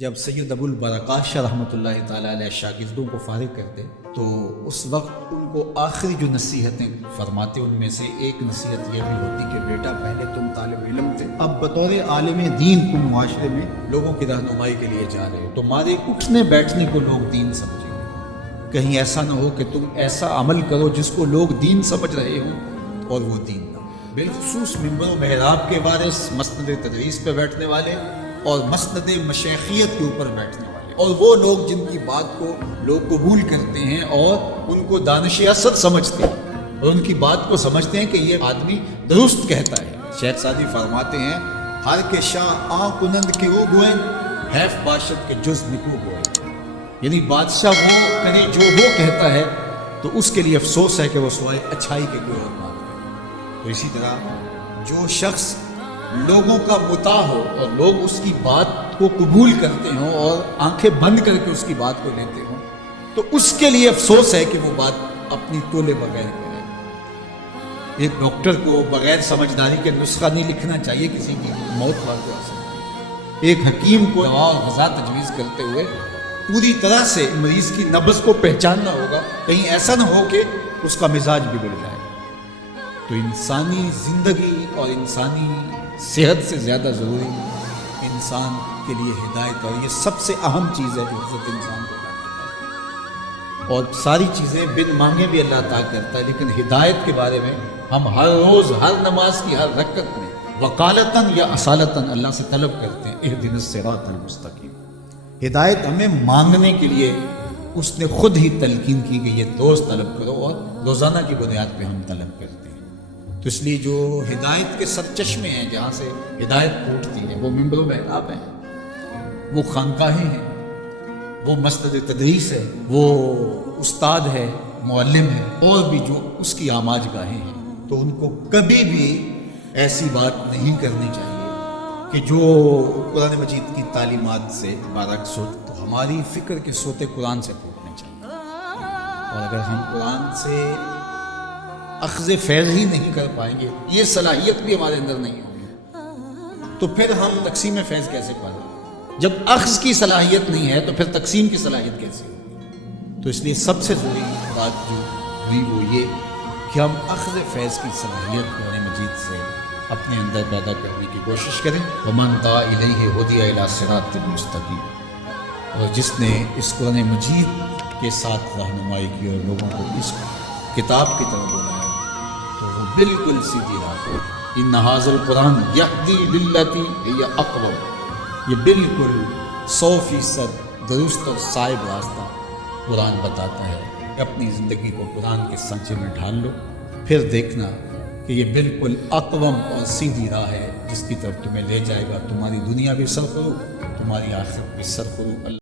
جب سید ابو البرکات شاہ رحمۃ اللہ تعالیٰ علیہ شاگردوں کو فارغ کرتے تو اس وقت ان کو آخری جو نصیحتیں فرماتے ان میں سے ایک نصیحت یہ بھی ہوتی کہ بیٹا پہلے تم طالب علم تھے، اب بطور عالم دین تم معاشرے میں لوگوں کی رہنمائی کے لیے جا رہے ہو، تمہارے اٹھنے بیٹھنے کو لوگ دین سمجھیں گے، کہیں ایسا نہ ہو کہ تم ایسا عمل کرو جس کو لوگ دین سمجھ رہے ہوں اور وہ دین نہ ہو۔ بالخصوص منبر و محراب کے وارث، مسند تدریس پہ بیٹھنے والے اور مسند مشیخیت کے اوپر بیٹھنے والے، اور وہ لوگ جن کی بات کو لوگ قبول کرتے ہیں اور ان کو دانش اسد سمجھتے ہیں اور ان کی بات کو سمجھتے ہیں کہ یہ آدمی درست کہتا ہے۔ شیخ سعدی فرماتے ہیں ہر کے شاہ آ کنند کے او گوئیں حیف باشد کے جز نکو گوئیں، یعنی بادشاہ وہ کرے جو وہ کہتا ہے تو اس کے لیے افسوس ہے کہ وہ سوائے اچھائی کے کوئی اور بات کرے۔ تو اسی طرح جو شخص لوگوں کا مطاع ہو اور لوگ اس کی بات کو قبول کرتے ہوں اور آنکھیں بند کر کے اس کی بات کو لیتے ہوں تو اس کے لیے افسوس ہے کہ وہ بات اپنی تولے بغیر کرے۔ ایک ڈاکٹر کو بغیر سمجھداری کے نسخہ نہیں لکھنا چاہیے، کسی کی موت پر ہو سکتی ہے۔ ایک حکیم کو دوا و غذا تجویز کرتے ہوئے پوری طرح سے مریض کی نبض کو پہچاننا ہوگا، کہیں ایسا نہ ہو کہ اس کا مزاج بگڑ جائے۔ تو انسانی زندگی اور انسانی صحت سے زیادہ ضروری انسان کے لیے ہدایت، اور یہ سب سے اہم چیز ہے جو حضرت انسان کو عطا کرتا ہے، اور ساری چیزیں بن مانگے بھی اللہ عطا کرتا ہے، لیکن ہدایت کے بارے میں ہم ہر روز ہر نماز کی ہر رکعت میں وکالتاً یا اصالتاً اللہ سے طلب کرتے ہیں اہدنا الصراط المستقیم۔ ہدایت ہمیں مانگنے کے لیے اس نے خود ہی تلقین کی کہ یہ روز طلب کرو، اور روزانہ کی بنیاد پہ ہم طلب کرتے ہیں۔ تو اس لیے جو ہدایت کے سرچشمے ہیں جہاں سے ہدایت پھوٹتی ہے وہ منبر و محراب ہیں، وہ خانقاہیں ہیں، وہ مسند تدریس ہے، وہ استاد ہے، معلم ہے، اور بھی جو اس کی آماج گاہیں ہیں۔ تو ان کو کبھی بھی ایسی بات نہیں کرنی چاہیے کہ جو قرآن مجید کی تعلیمات سے برعکس ہو، تو ہماری فکر کے سوتے قرآن سے پھوٹنے چاہیے، اور اگر ہم قرآن سے اخذ فیض ہی نہیں کر پائیں گے، یہ صلاحیت بھی ہمارے اندر نہیں ہوگی، تو پھر ہم تقسیم فیض کیسے پائیں؟ جب اخذ کی صلاحیت نہیں ہے تو پھر تقسیم کی صلاحیت کیسے ہوگی؟ تو اس لیے سب سے ضروری بات جو ہوئی وہ یہ کہ ہم اخذ فیض کی صلاحیت قرآن مجید سے اپنے اندر پیدا کرنے کی کوشش کریں۔ وَمَن دَعَا إِلَيْهِ هُدِيَ إِلَىٰ صِرَاطٍ مُسْتَقِيمٍ، اور جس نے اس قرآن مجید کے ساتھ رہنمائی کی اور لوگوں کو اس کتاب کی طرف بلایا تو وہ بالکل سیدھی راہ ہے۔ ان ھذا القرآن یہدی للتی ہی اقوم، یہ بالکل 100% درست اور صائب راستہ قرآن بتاتا ہے کہ اپنی زندگی کو قرآن کے سانچے میں ڈھال لو، پھر دیکھنا کہ یہ بالکل اقوم اور سیدھی راہ ہے جس کی طرف تمہیں لے جائے گا، تمہاری دنیا بھی سرخرو، تمہاری آخرت بھی سرخرو۔